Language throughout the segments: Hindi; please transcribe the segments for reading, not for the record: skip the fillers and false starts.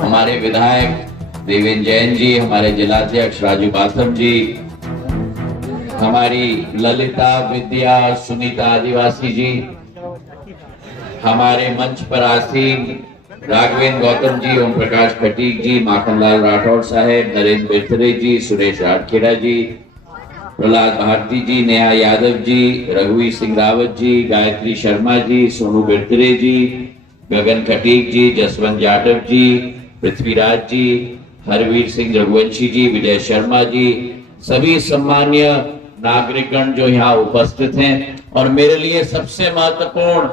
हमारे विधायक देवेंद्र जैन जी, हमारे जिलाध्यक्ष राजू बाथम जी, हमारी ललिता विद्या सुनीता आदिवासी जी, हमारे मंच पर आसीन राघवेंद्र गौतम जी, ओम प्रकाश खटीक जी, माखनलाल राठौर साहेब, नरेंद्र बिरथरे जी, सुरेश राठखेड़ा जी, प्रहलाद भारती जी, नेहा यादव जी, रघुवीर सिंह रावत जी, गायत्री शर्मा जी, सोनू बिरथरे जी, गगन खटीक जी, जसवंत जाटव जी, पृथ्वीराज जी, हरवीर सिंह रघुवंशी जी, विजय शर्मा जी, सभी सम्मान्य नागरिकगण जो यहाँ उपस्थित हैं, और मेरे लिए सबसे महत्वपूर्ण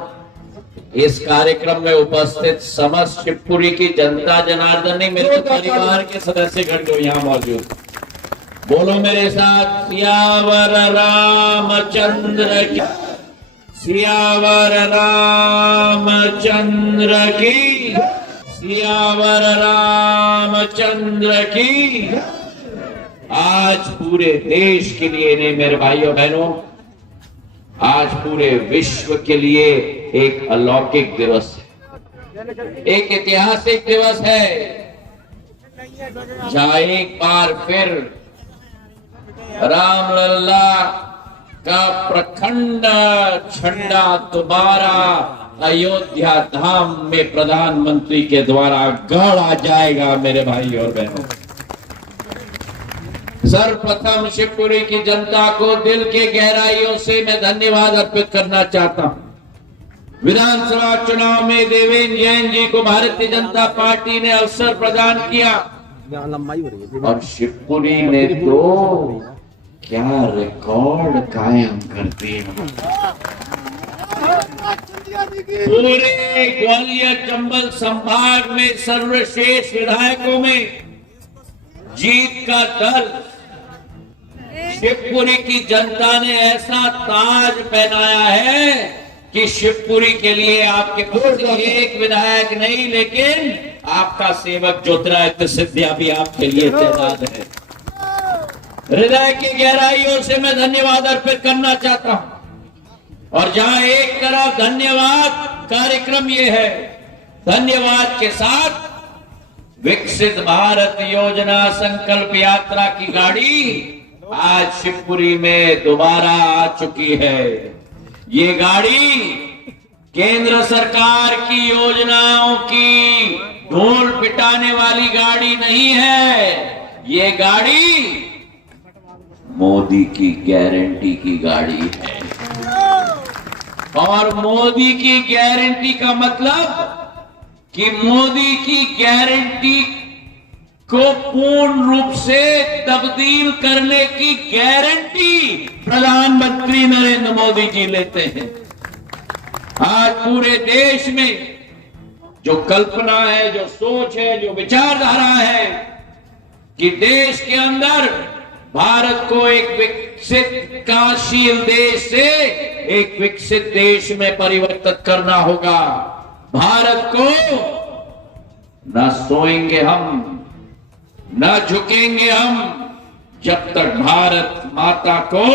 इस कार्यक्रम में उपस्थित समस्त शिवपुरी की जनता जनार्दन नहीं, मेरे परिवार के सदस्यगण जो यहाँ मौजूद, बोलो मेरे साथ, सियावर रामचंद्र की, सियावर रामचंद्र की, सियावर रामचंद्र की। आज पूरे देश के लिए नहीं मेरे भाइयों बहनों, आज पूरे विश्व के लिए एक अलौकिक दिवस है, एक ऐतिहासिक दिवस है, जहां एक बार फिर रामलला का प्रखंड झंडा दोबारा अयोध्या धाम में प्रधानमंत्री के द्वारा गड़ा जाएगा। मेरे भाई और बहनों, सर्वप्रथम शिवपुरी की जनता को दिल के गहराइयों से मैं धन्यवाद अर्पित करना चाहता हूं। विधानसभा चुनाव में देवेंद्र जैन जी को भारतीय जनता पार्टी ने अवसर प्रदान किया, और शिवपुरी ने तो क्या रिकॉर्ड कायम कर दिया। पूरे ग्वालियर चंबल संभाग में सर्वश्रेष्ठ विधायकों में जीत का दल शिवपुरी की जनता ने ऐसा ताज पहनाया है कि शिवपुरी के लिए आपके पास एक विधायक नहीं, लेकिन आपका सेवक ज्योतिरादित्य सिंधिया भी आपके लिए तैनात है। हृदय की गहराइयों से मैं धन्यवाद अर्पित करना चाहता हूं। और जहां एक तरफ धन्यवाद कार्यक्रम ये है, धन्यवाद के साथ विकसित भारत योजना संकल्प यात्रा की गाड़ी आज शिवपुरी में दोबारा आ चुकी है। ये गाड़ी केंद्र सरकार की योजनाओं की ढोल पिटाने वाली गाड़ी नहीं है, ये गाड़ी मोदी की गारंटी की गाड़ी है। और मोदी की गारंटी का मतलब कि मोदी की गारंटी को पूर्ण रूप से तब्दील करने की गारंटी प्रधानमंत्री नरेंद्र मोदी जी लेते हैं। आज पूरे देश में जो कल्पना है, जो सोच है, जो विचारधारा है कि देश के अंदर भारत को एक विकसित विकासशील देश से एक विकसित देश में परिवर्तित करना होगा। भारत को न सोएंगे हम, न झुकेंगे हम, जब तक भारत माता को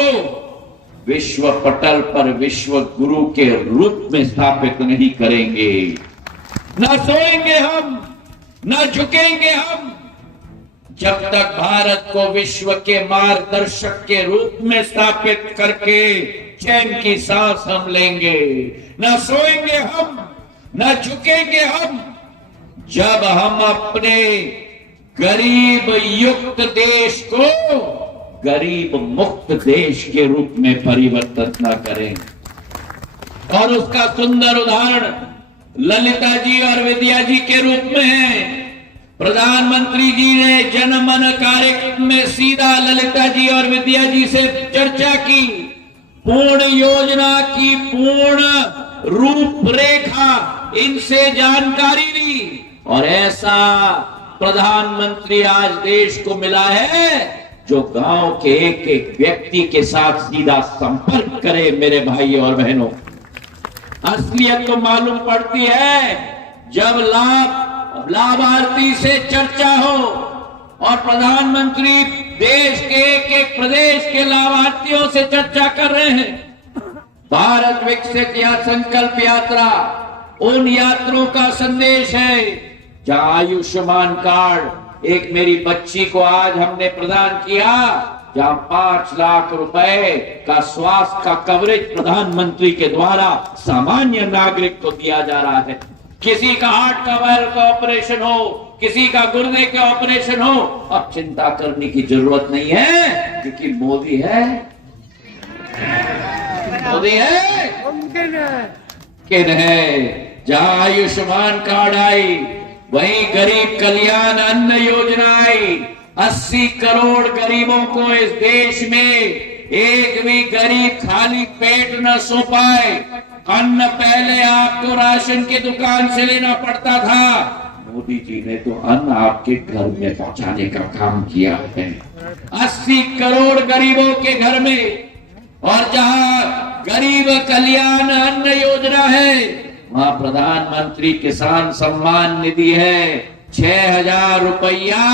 विश्व पटल पर विश्व गुरु के रूप में स्थापित नहीं करेंगे। न सोएंगे हम, न झुकेंगे हम, जब तक भारत को विश्व के मार्गदर्शक के रूप में स्थापित करके चैन की सांस हम लेंगे। न सोएंगे हम, न झुकेंगे हम, जब हम अपने गरीब युक्त देश को गरीब मुक्त देश के रूप में परिवर्तित न करें। और उसका सुंदर उदाहरण ललिता जी और विद्या जी के रूप में है। प्रधानमंत्री जी ने जन मन कार्यक्रम में सीधा ललिता जी और विद्या जी से चर्चा की, पूर्ण योजना की पूर्ण रूपरेखा इनसे जानकारी ली, और ऐसा प्रधानमंत्री आज देश को मिला है जो गांव के एक एक व्यक्ति के साथ सीधा संपर्क करे। मेरे भाई और बहनों, असलियत तो मालूम पड़ती है जब लाभार्थी से चर्चा हो और प्रधानमंत्री देश के एक एक प्रदेश के लाभार्थियों से चर्चा कर रहे हैं। भारत विकसित या संकल्प यात्रा उन यात्रियों का संदेश है जहां आयुष्मान कार्ड एक मेरी बच्ची को आज हमने प्रदान किया, जहां 5 लाख रुपए का स्वास्थ्य का कवरेज प्रधानमंत्री के द्वारा सामान्य नागरिक को दिया जा रहा है। किसी का हार्ट का वायर का ऑपरेशन हो, किसी का गुर्दे का ऑपरेशन हो, अब चिंता करने की जरूरत नहीं है, क्योंकि मोदी है। मोदी है, मुमकिन है। जहां आयुष्मान कार्ड आई, वहीं गरीब कल्याण अन्न योजना आई। 80 करोड़ गरीबों को इस देश में एक भी गरीब खाली पेट न सो पाए। अन्न पहले आपको राशन की दुकान से लेना पड़ता था, मोदी जी ने तो अन्न आपके घर में पहुंचाने का काम किया है। 80 करोड़ गरीबों के घर में। और जहां गरीब कल्याण अन्न योजना है, वहां प्रधानमंत्री किसान सम्मान निधि है। 6,000 रुपया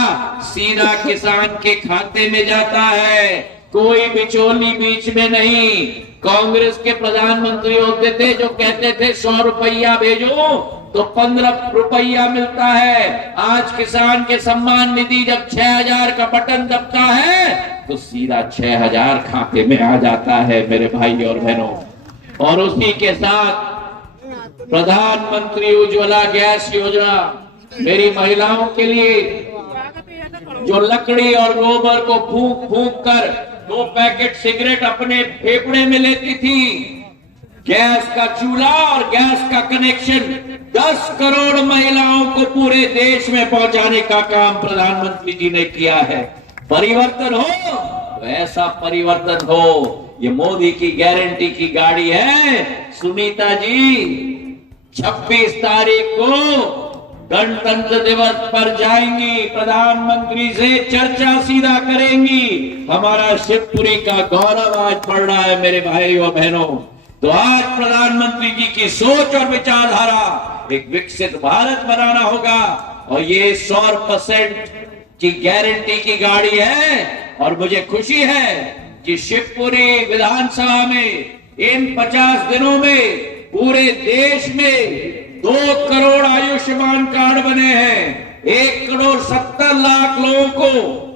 सीधा किसान के खाते में जाता है, कोई बिचौली बीच में नहीं। कांग्रेस के प्रधानमंत्री होते थे जो कहते थे 100 रुपया भेजो तो 15 रुपया मिलता है। आज किसान के सम्मान निधि जब 6,000 का बटन दबता है तो सीधा 6,000 खाते में आ जाता है मेरे भाई और बहनों। और उसी के साथ प्रधानमंत्री उज्ज्वला गैस योजना मेरी महिलाओं के लिए, जो लकड़ी और गोबर को फूंक फूंक कर 2 पैकेट सिगरेट अपने फेफड़े में लेती थी, गैस का चूल्हा और गैस का कनेक्शन 10 करोड़ महिलाओं को पूरे देश में पहुंचाने का काम प्रधानमंत्री जी ने किया है। परिवर्तन हो तो ऐसा परिवर्तन हो। ये मोदी की गारंटी की गाड़ी है। सुनीता जी 26 तारीख को गणतंत्र दिवस पर जाएंगी, प्रधानमंत्री से चर्चा सीधा करेंगी। हमारा शिवपुरी का गौरव आज बढ़ रहा है मेरे भाई और बहनों। तो आज प्रधानमंत्री जी की सोच और विचारधारा, एक विकसित भारत बनाना होगा। और ये 100% की गारंटी की गाड़ी है। और मुझे खुशी है कि शिवपुरी विधानसभा में इन 50 दिनों में पूरे देश में 2 करोड़ आयुष्मान कार्ड बने हैं। 1 करोड़ 70 लाख लोगों को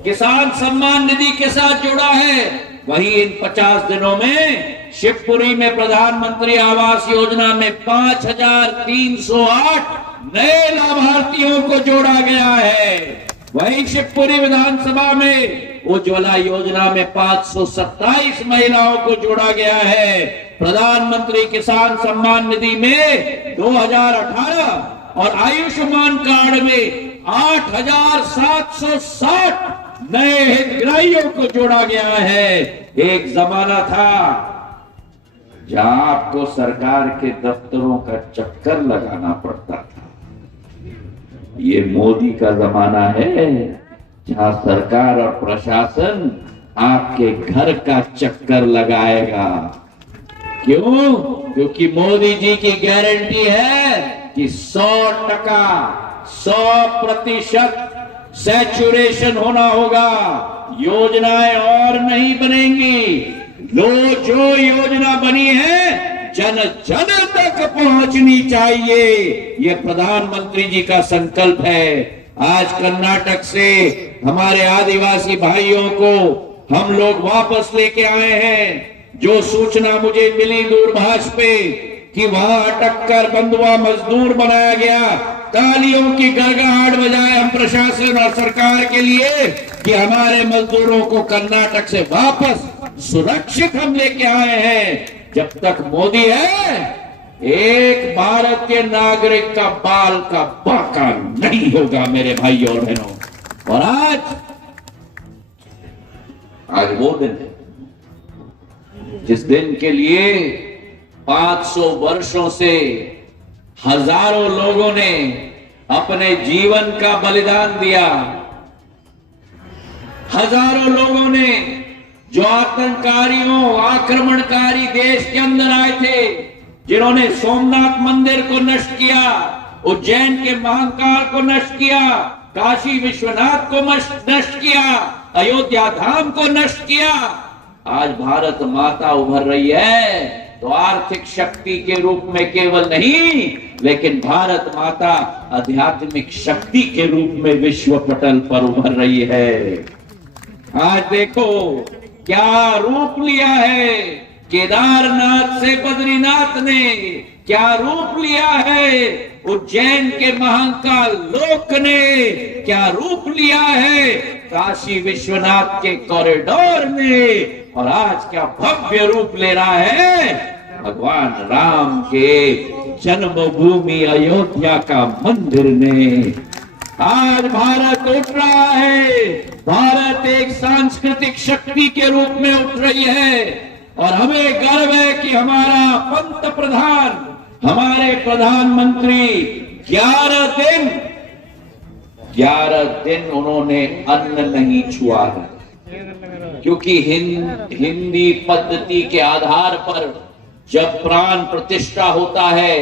किसान सम्मान निधि के साथ जोड़ा है। वहीं इन 50 दिनों में शिवपुरी में प्रधानमंत्री आवास योजना में 5,308 नए लाभार्थियों को जोड़ा गया है। वहीं शिवपुरी विधानसभा में उज्ज्वला योजना में 527 महिलाओं को जोड़ा गया है। प्रधानमंत्री किसान सम्मान निधि में 2018 और आयुष्मान कार्ड में 8,760 नए हितग्राहियों को जोड़ा गया है। एक जमाना था जहां आपको सरकार के दफ्तरों का चक्कर लगाना पड़ता था। ये मोदी का जमाना है जहां सरकार और प्रशासन आपके घर का चक्कर लगाएगा। क्यों? क्योंकि मोदी जी की गारंटी है कि 100% सैचुरेशन होना होगा। योजनाएं और नहीं बनेंगी। जो योजना बनी है जन जन तक पहुंचनी चाहिए। ये प्रधानमंत्री जी का संकल्प है। आज कर्नाटक से हमारे आदिवासी भाइयों को हम लोग वापस लेके आए हैं। जो सूचना मुझे मिली दूरभाष पे कि वहां अटक कर बंधुआ मजदूर बनाया गया, तालियों की गड़गड़ाहट बजाए हम प्रशासन और सरकार के लिए कि हमारे मजदूरों को कर्नाटक से वापस सुरक्षित हम लेके आए हैं। जब तक मोदी है, एक भारतीय नागरिक का बाल का बाका नहीं होगा मेरे भाई और बहनों। और आज वो दिन है जिस दिन के लिए 500 वर्षों से हजारों लोगों ने अपने जीवन का बलिदान दिया। हजारों लोगों ने जो आतंककारियों, आक्रमणकारी देश के अंदर आए थे, जिन्होंने सोमनाथ मंदिर को नष्ट किया, उज्जैन के महाकाल को नष्ट किया, काशी विश्वनाथ को नष्ट किया, अयोध्या धाम को नष्ट किया। आज भारत माता उभर रही है तो आर्थिक शक्ति के रूप में केवल नहीं, लेकिन भारत माता आध्यात्मिक शक्ति के रूप में विश्व पटल पर उभर रही है। आज देखो क्या रूप लिया है केदारनाथ से बद्रीनाथ ने, क्या रूप लिया है उज्जैन के महाकाल लोक ने, क्या रूप लिया है काशी विश्वनाथ के कॉरिडोर ने, और आज क्या भव्य रूप ले रहा है भगवान राम के जन्मभूमि अयोध्या का मंदिर ने। आज भारत उठ रहा है, भारत एक सांस्कृतिक शक्ति के रूप में उठ रही है, और हमें गर्व है कि हमारा पंत प्रधान, हमारे प्रधानमंत्री 11 दिन उन्होंने अन्न नहीं छुआ है, क्योंकि हिंदी पद्धति के आधार पर जब प्राण प्रतिष्ठा होता है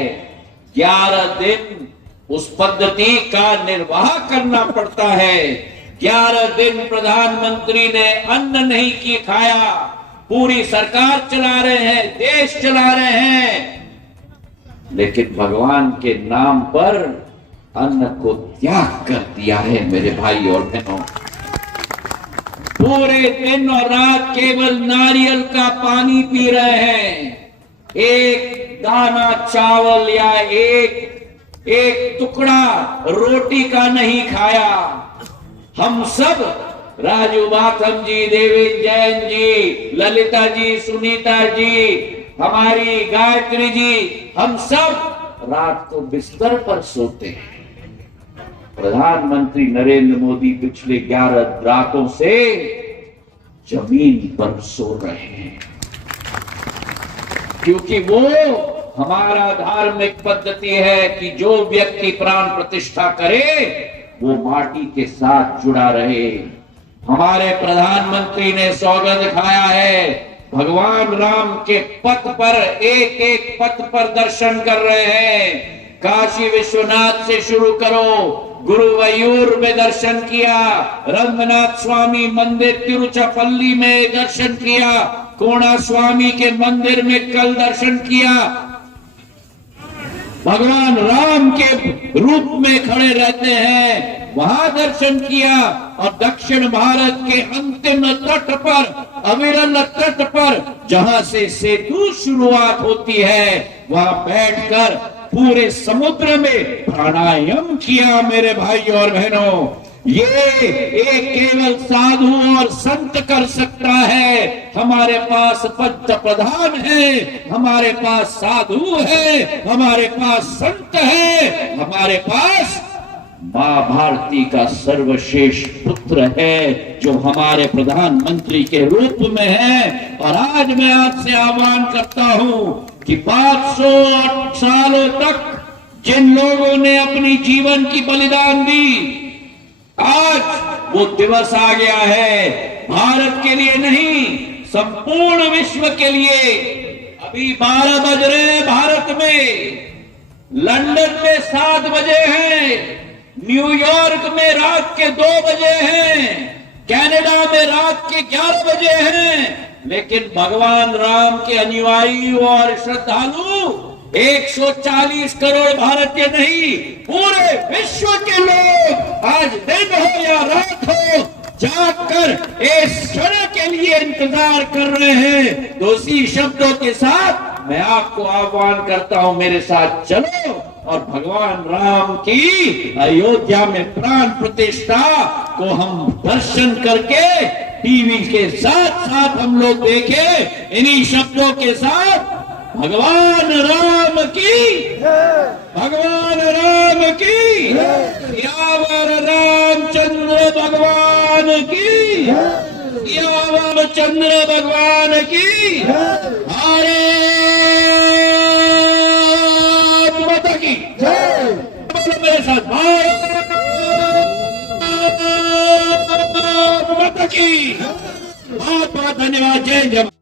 11 दिन उस पद्धति का निर्वाह करना पड़ता है। 11 दिन प्रधानमंत्री ने अन्न नहीं खाया, पूरी सरकार चला रहे हैं, देश चला रहे हैं, लेकिन भगवान के नाम पर अन्न को त्याग कर दिया है। मेरे भाई और बहनों, पूरे दिन और रात केवल नारियल का पानी पी रहे हैं, एक दाना चावल या एक टुकड़ा रोटी का नहीं खाया। हम सब, राजू बाथम जी, देवेंद्र जैन जी, ललिता जी, सुनीता जी, हमारी गायत्री जी, हम सब रात को बिस्तर पर सोते हैं। प्रधानमंत्री नरेंद्र मोदी पिछले 11 रातों से जमीन पर सो रहे हैं, क्योंकि वो हमारा धार्मिक पद्धति है कि जो व्यक्ति प्राण प्रतिष्ठा करे वो माटी के साथ जुड़ा रहे। हमारे प्रधानमंत्री ने सौगंध खाया है, भगवान राम के पथ पर, एक एक पथ पर दर्शन कर रहे हैं। काशी विश्वनाथ से शुरू करो, गुरुवायूर में दर्शन किया, रंगनाथ स्वामी मंदिर तिरुचपल्ली में दर्शन किया, कोणा स्वामी के मंदिर में कल दर्शन किया, भगवान राम के रूप में खड़े रहते हैं वहां दर्शन किया, और दक्षिण भारत के अंतिम तट पर, अविरल तट पर, जहां से सेतु शुरुआत होती है, वहां बैठकर पूरे समुद्र में प्राणायाम किया। मेरे भाई और बहनों, ये एक केवल साधु और संत कर सकता है। हमारे पास पंच प्रधान है, हमारे पास साधु है, हमारे पास संत है, हमारे पास मां भारती का सर्वश्रेष्ठ पुत्र है जो हमारे प्रधानमंत्री के रूप में है। और आज मैं आपसे आह्वान करता हूं कि 500 सालों तक जिन लोगों ने अपनी जीवन की बलिदान दी, आज वो दिवस आ गया है, भारत के लिए नहीं, संपूर्ण विश्व के लिए। अभी 12 बज रहे हैं भारत में, लंदन में 7 बजे हैं, न्यूयॉर्क में रात के 2 बजे हैं, कनाडा में रात के 11 बजे हैं, लेकिन भगवान राम के अनुयायी और श्रद्धालु 140 करोड़ भारत के नहीं, पूरे विश्व के लोग आज दिन हो या रात हो जागकर इस क्षण के लिए इंतजार कर रहे हैं। तो इसी शब्दों के साथ मैं आपको आह्वान करता हूं, मेरे साथ चलो और भगवान राम की अयोध्या में प्राण प्रतिष्ठा को हम दर्शन करके टीवी के साथ साथ हम लोग देखें। इन्हीं शब्दों के साथ भगवान राम की, भगवान राम की, सियावर रामचंद्र भगवान की, सियावर चंद्र भगवान की, भारत माता की जय। मेरे साथ भारत माता की। बहुत बहुत धन्यवाद। जय जय।